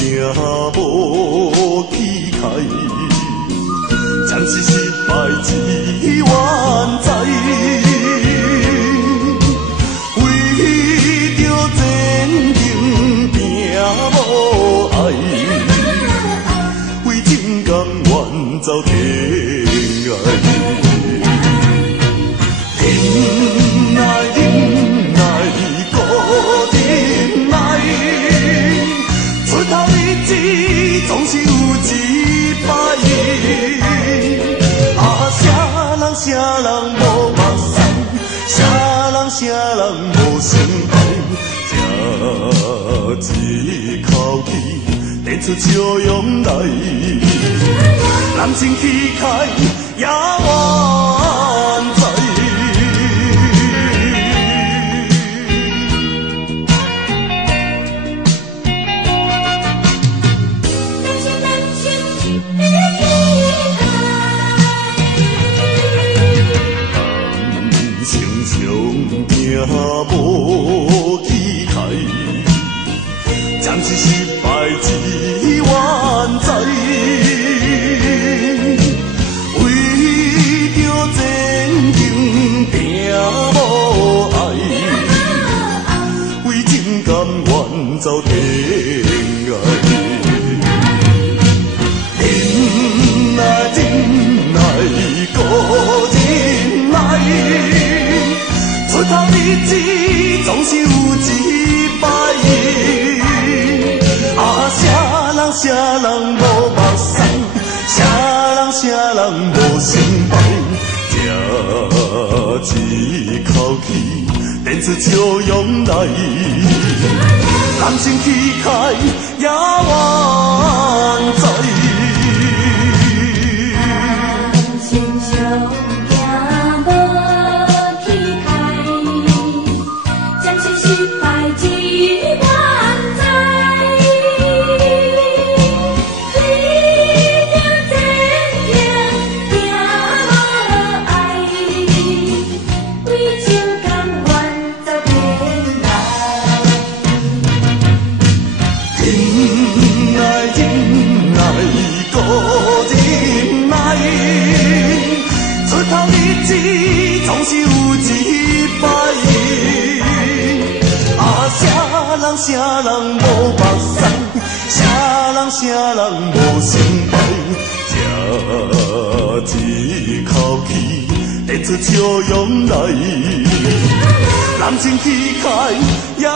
行无起开，暂时失败只怨哉。为着前程拼无爱，为情甘愿走天涯。忍耐，忍耐，搁忍耐。出头日子总是有一摆。啊，啥人无目屎，啥人无心怀，这一口气练出笑容来，人生气开也愿知。行无起开，暂时失败只怨哉。为着前程拼无爱，为情甘愿走天涯。忍耐，忍耐，搁忍耐。出头日子总是有一摆。啊，啥人无目屎，啥人无心怀，这一口气练出笑容来，人生气开也愿知。总是有一摆。啊，啥人无目屎，啥人无心怀，这一口气练出笑容来，人生气开也愿。